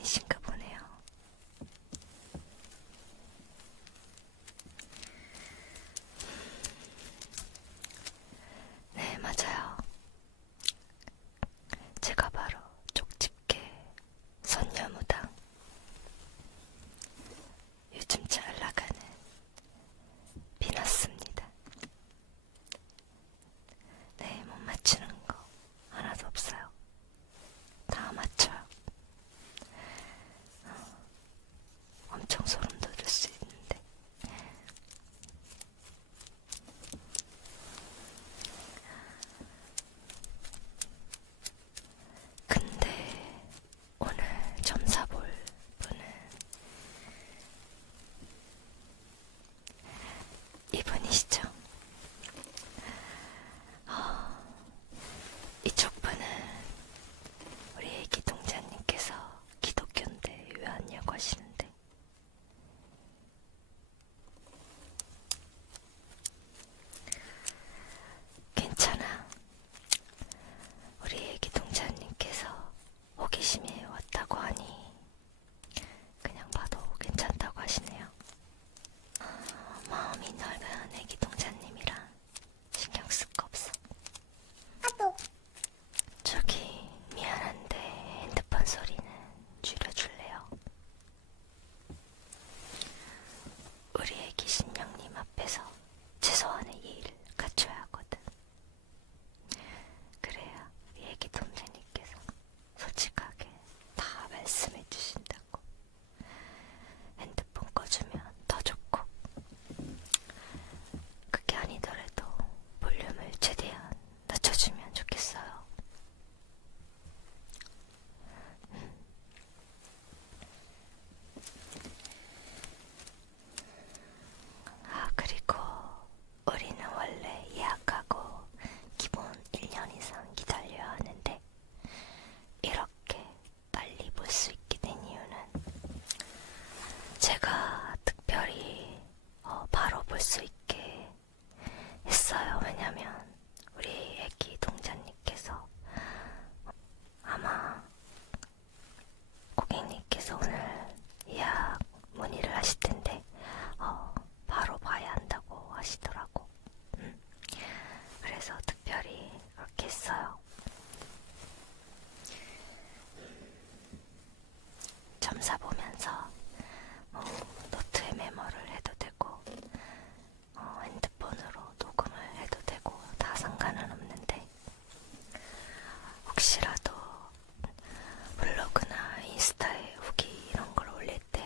분이신가 보네요. 네, 맞아요. 제가 바로 쪽집게 선녀무당, 요즘 잘 나가는 비너스입니다. 네, 못 맞추는 거 하나도 없어요. 다 맞춰요. 엄청 소름 돋을 수 있는데. 근데 오늘 점사 볼 분은 이분이시죠? 이쪽 분은 우리 애기 동자님께서 기독교인데 왜 왔냐고 하시는데, 괜찮아. 우리 애기 동자님께서 호기심이 왔다고 하니 그냥 봐도 괜찮다고 하시네요. 마음이 넓은 애기 동자님이랑 신경 쓸 거 없어. 저기 미안한데 핸드폰 소리는 줄여줄래요? 우리 애기 신령님 앞에서 최소한의 예의를 갖춰야 하거든. 그래야 우리 애기 동자님께서 솔직하게 다 말씀해 주신다고. 핸드폰 꺼주면 더 좋고, 그게 아니더라도 볼륨을 최대한 낮춰주면 좋겠어요. 그리고 우리는 원래 예약하고 기본 1년 이상 기다려야 하는데, 이렇게 빨리 볼 수 있게 된 이유는 제가 특별히 바로 볼 수 있게 했어요. 왜냐면 우리 애기 동자님께서 아마 고객님께서 오늘 예약 문의를 하실 텐데 바로 봐야 한다고 하시더라고. 그래서 특별히 그렇게 했어요. 점사 보면서 노트에 메모를 해도 되고 핸드폰으로 녹음을 해도 되고 다 상관은 없는데, 혹시라도 블로그나 인스타에 후기 이런 걸 올릴 때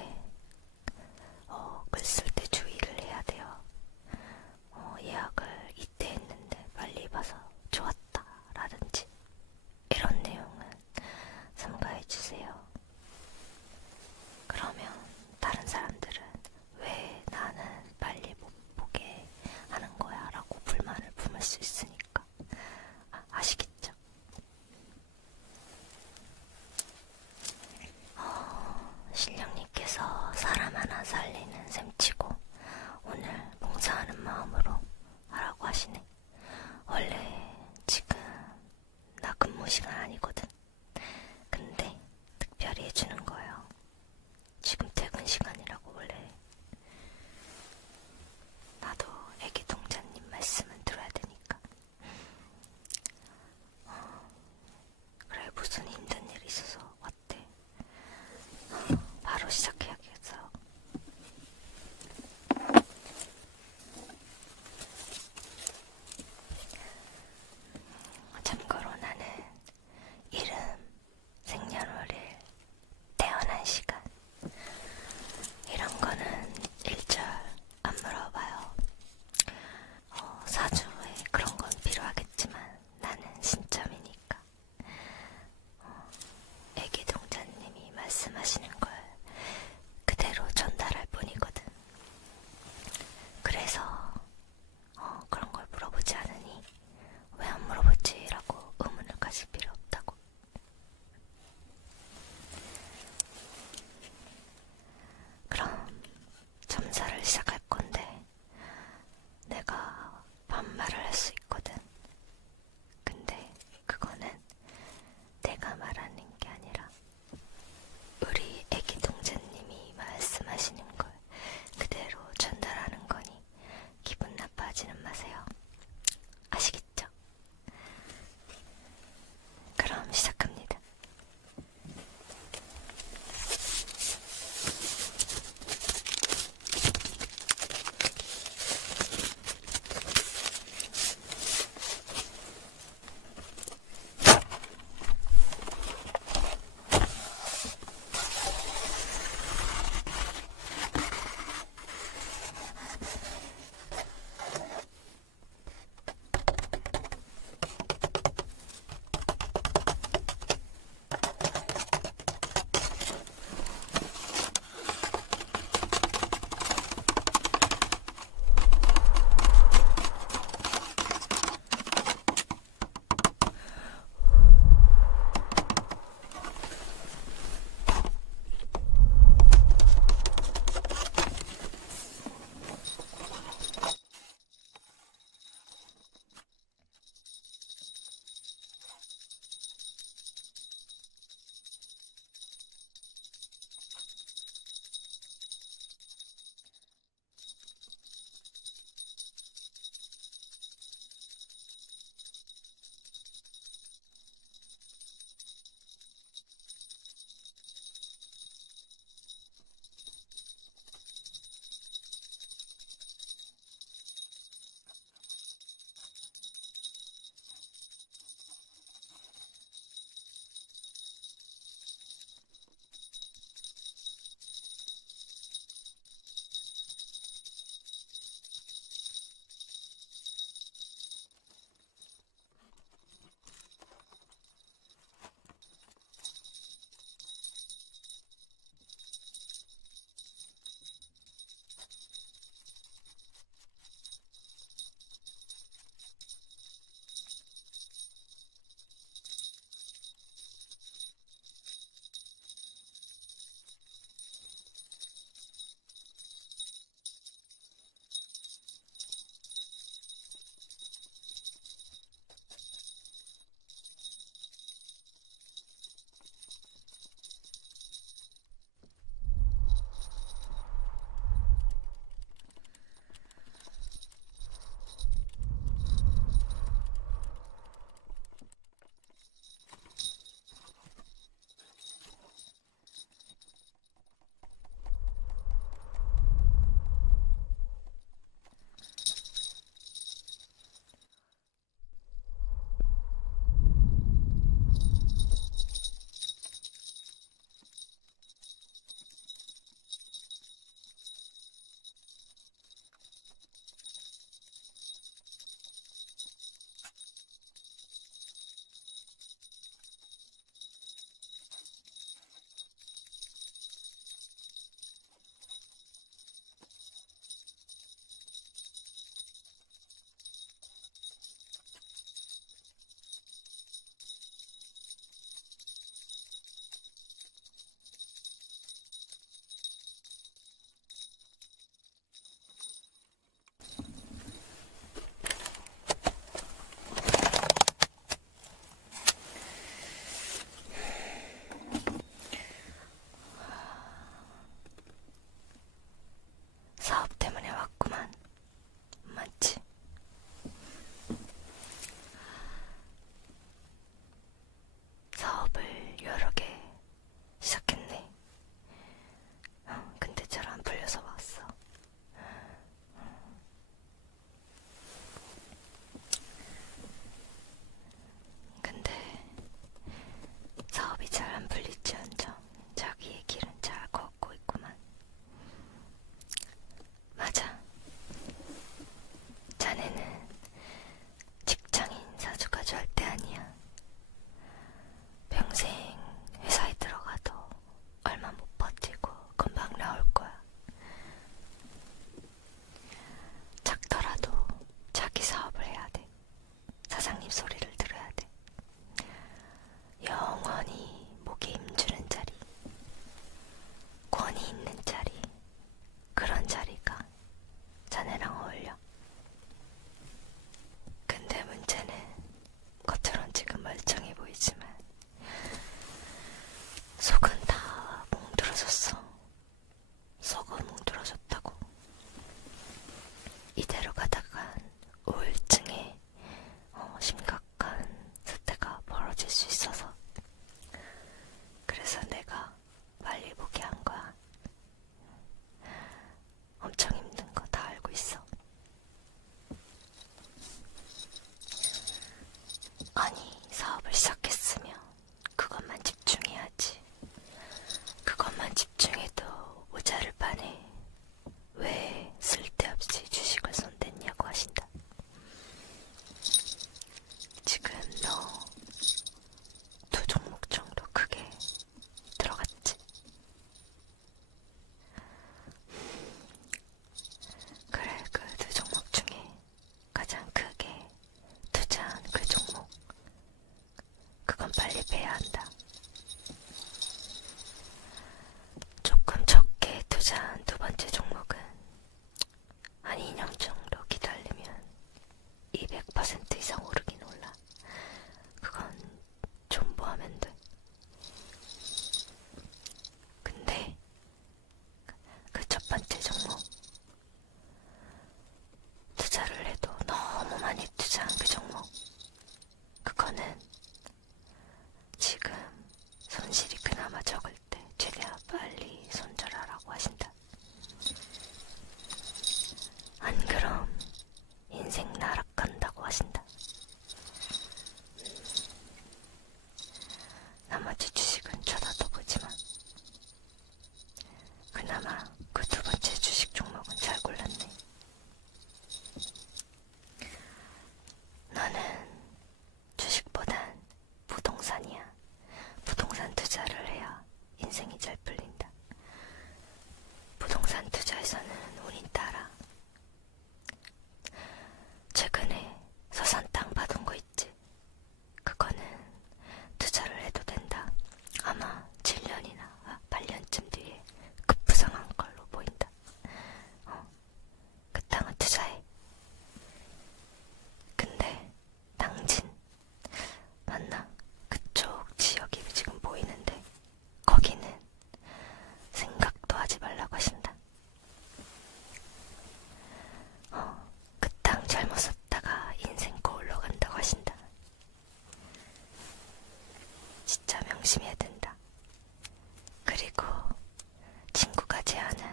과제하는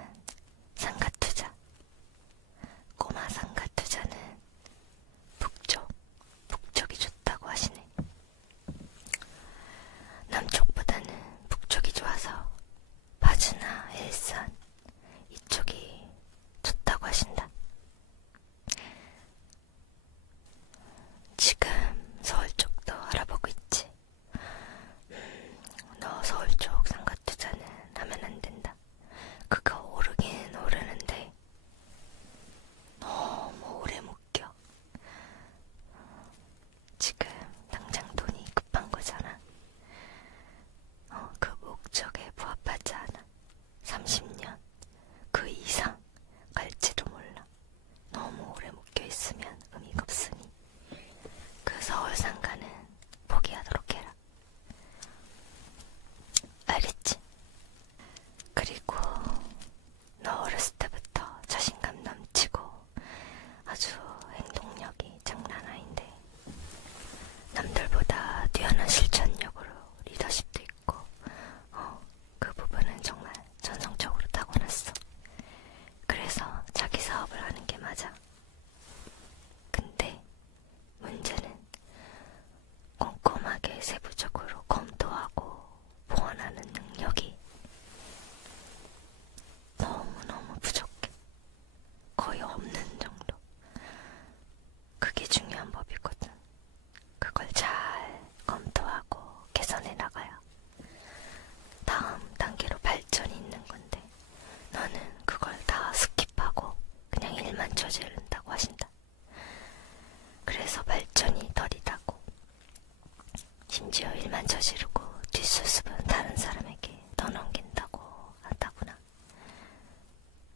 상가투자. 꼬마 상가투자는 북쪽이 좋다고 하시네. 남쪽보다는 북쪽이 좋아서 파주나 일산 이쪽이 좋다고 하신다. 지금 서울 쪽도 알아보고 있지. 너 서울 쪽 상가투자는 하면 안 된다. 그거 오르긴 오르는데 너무 오래 못 껴. 지금 당장 돈이 급한 거잖아. 그 목적에 부합하지 않아. 30년 그 이상 갈지도 몰라. 너무 오래 묶여 있으면 의미가 없으니 그 서울 상가는 포기하도록 해라. 알겠지? 그리고 너 어렸을 때부터 자신감 넘치고 아주 행동력이 장난 아닌데 남들보다 뛰어난 실천력으로 리더십도 있고 그 부분은 정말 전성적으로 타고났어. 그래서 자기 사업을 하는 게 맞아. 근데 문제는 꼼꼼하게 세부적으로 검토하고 보완하는 능력이 너무너무 부족해. 거의 없는 정도. 그게 중요한 법이거든. 그걸 잘 검토하고 개선해 나가야 다음 단계로 발전이 있는 건데 너는 그걸 다 스킵하고 그냥 일만 저지른다고 하신다. 그래서 발전이 덜이다고. 심지어 일만 저지르고 뒷수습은 다른 사람에게 떠넘긴다고 한다구나.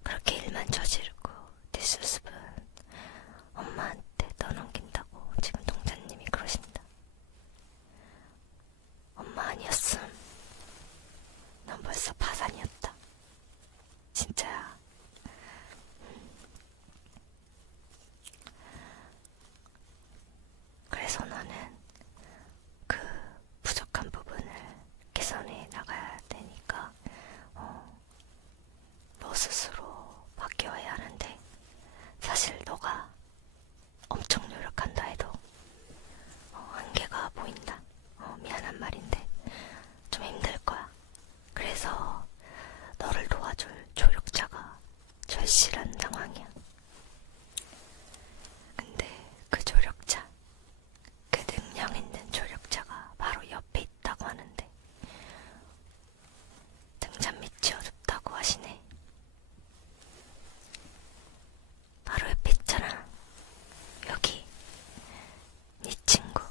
그렇게 일만 저지르고 뒷수습은 엄마한테 떠넘긴다고 지금 동자님이 그러신다. 엄마 아니었음 넌 벌써 파산이었다. 진짜야. 그래서 너는 그 부족한 부분을 개선해 나가야 되니까 너 스스로 바뀌어야 하는데 사실 너가 엄청 노력한다 해도 한계가 보인다. 미안한 말인데 좀 힘들 거야. 그래서 너를 도와줄 조력자가 절실한 상황이야. 근데 그 조력자, 그 능력 있는 조력자가 바로 옆에 있다고 하는데 등잔 밑이 어둡다고 하시네. 바로 옆에 있잖아. 여기 네 친구.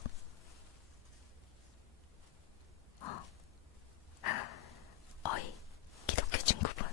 어이 기독교 친구분.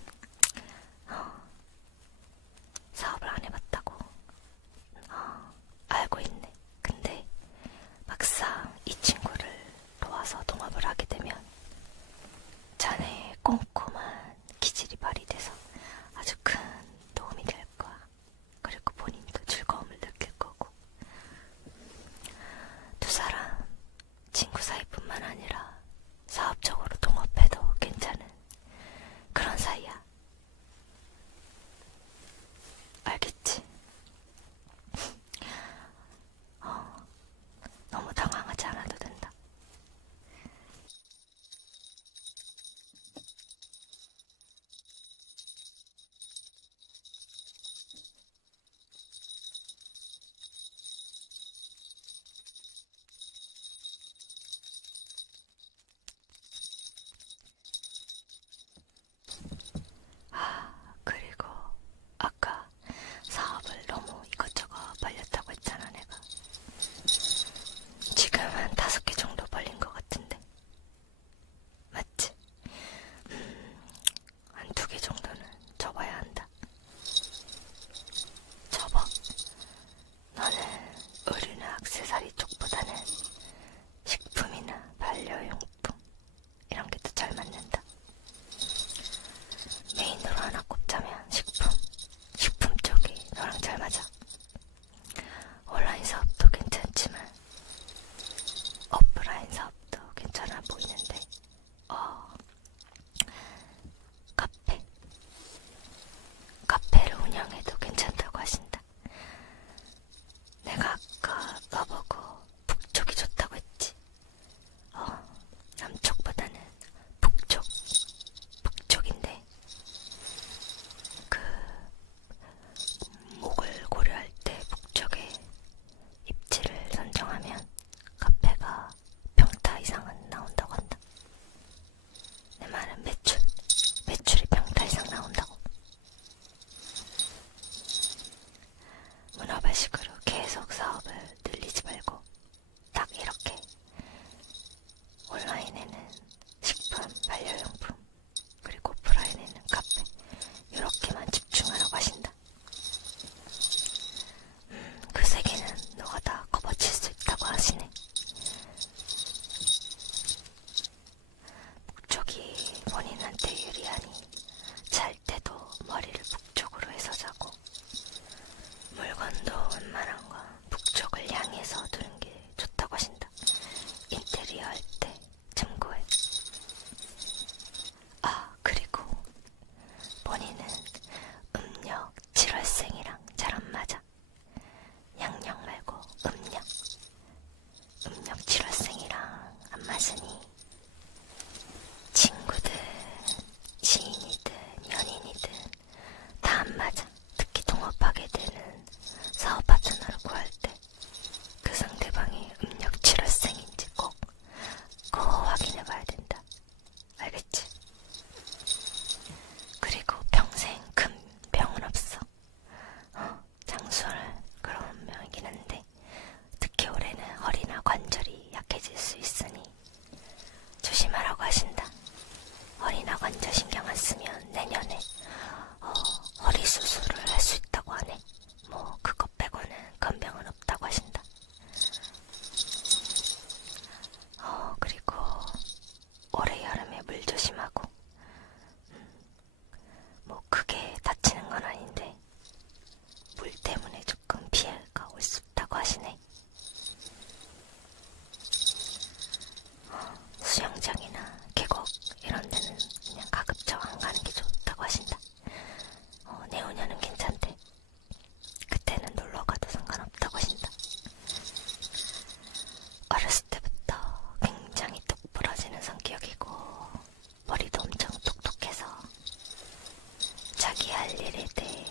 일에 대해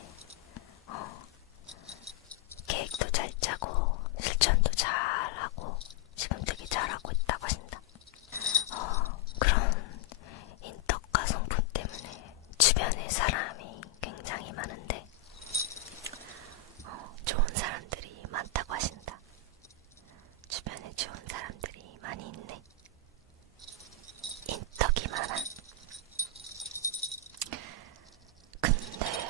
계획도 잘 짜고 실천도 잘 하고 지금 되게 잘하고 있다고 하신다. 그런 인덕과 성품 때문에 주변에 사람이 굉장히 많은데 좋은 사람들이 많다고 하신다. 주변에 좋은 사람들이 많이 있네. 인덕이 많아. 근데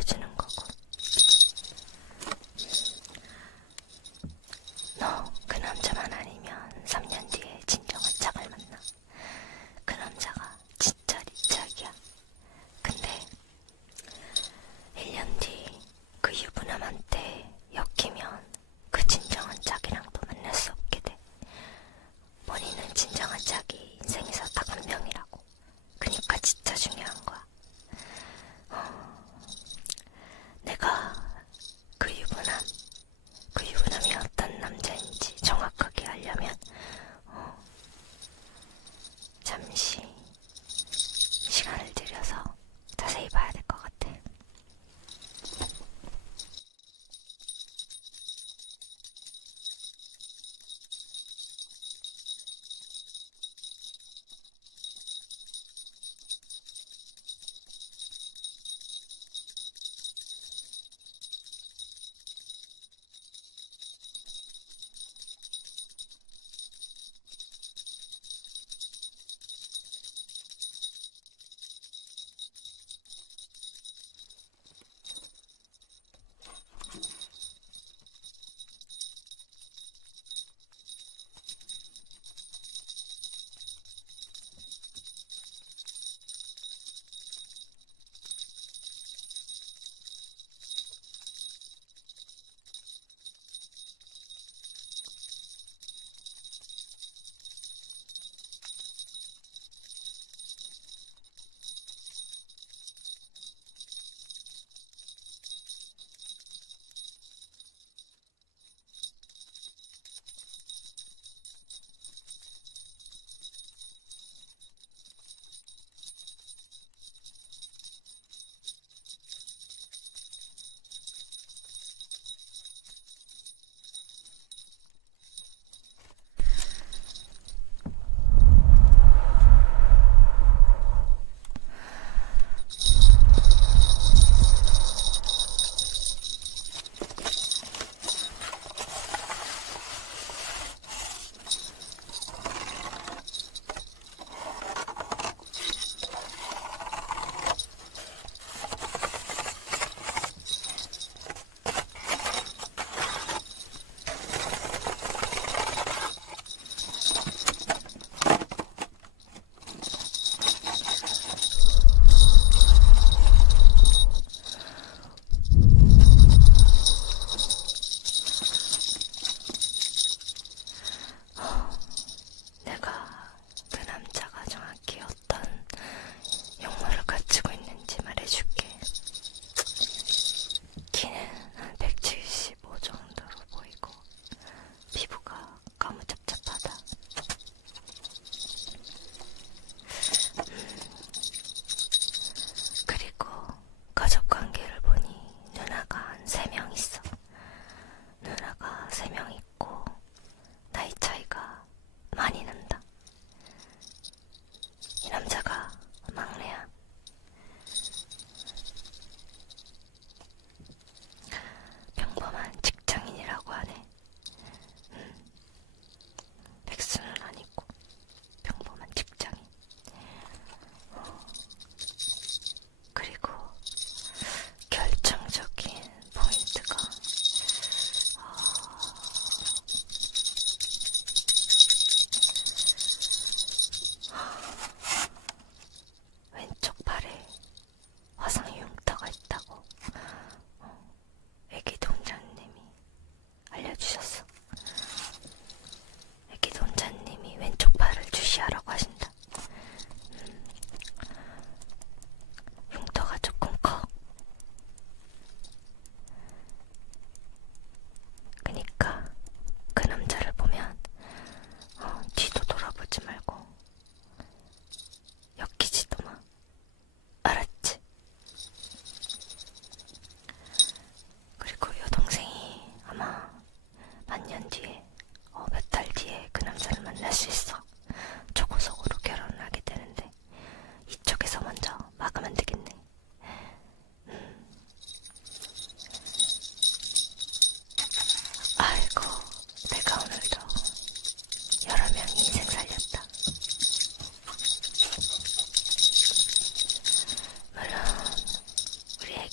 알려주는 거고. 너 그 남자만 아니면 3년 뒤에 진정한 짝을 만나. 그 남자가 진짜 네 짝이야. 근데 1년 뒤 그 유부남한테 엮이면 그 진정한 짝이랑도 만날 수 없게 돼. 본인은 진정한 짝이 인생에서 딱 한 명이라고. 그니까 진짜 중요한 거야. 내가 그 유부남이 어떤 남자인지 정확하게 알려면 잠시 시간을 들여서 자세히 봐야 될 것 같아.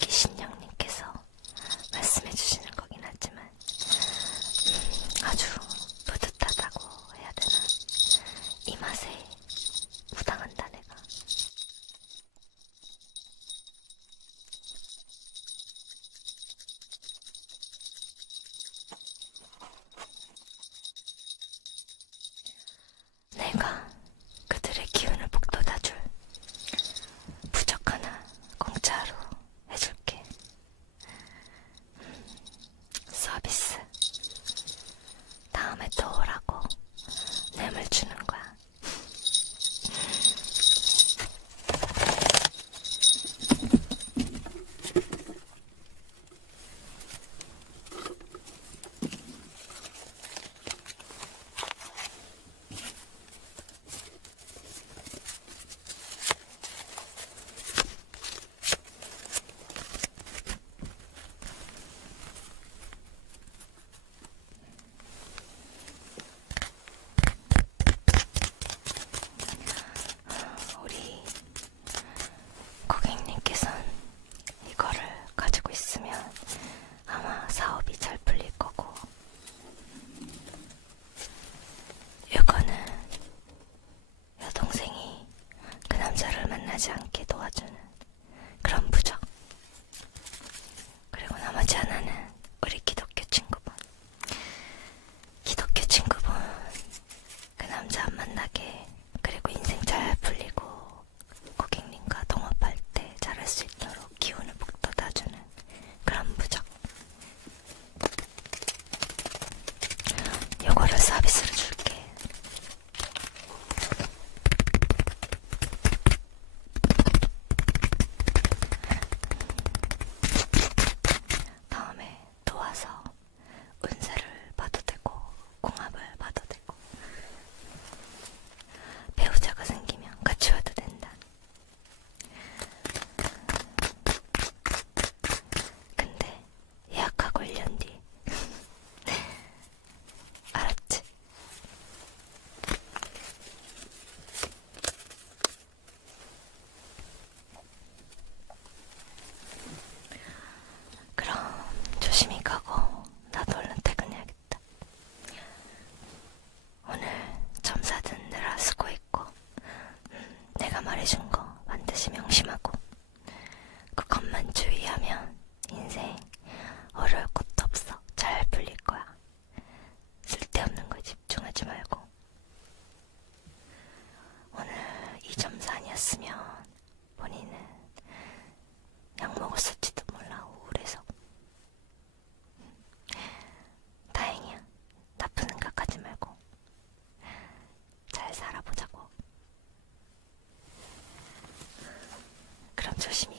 신영님 이것만 주의하면 인생 어려울 것도 없어. 잘 풀릴 거야. 쓸데없는 거에 집중하지 말고. 오늘 2.4 아니었으면 본인은 약 먹었을지도 몰라. 우울해서. 다행이야. 나쁜 생각하지 말고 잘 살아보자고. 그럼 조심히